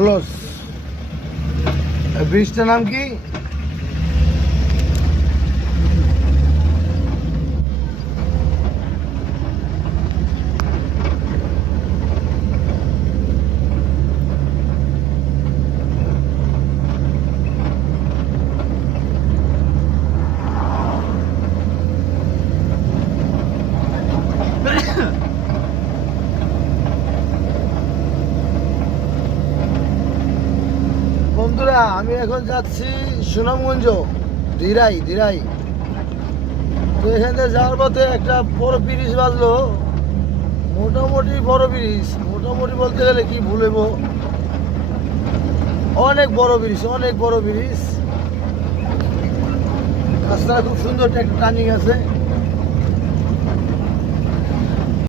খোলস। ব্রিজটার নাম কি? বন্ধুরা, আমি এখন যাচ্ছি সুনামগঞ্জ, ধীরাই। তো এখান থেকে যাওয়ার পথে একটা বড় ব্রিজ বাজলো, মোটামুটি বড় ব্রিজ। মোটামুটি বলতে গেলে কি ভুলব, অনেক বড় ব্রিজ। রাস্তা খুব সুন্দর, একটা টার্নিং আছে।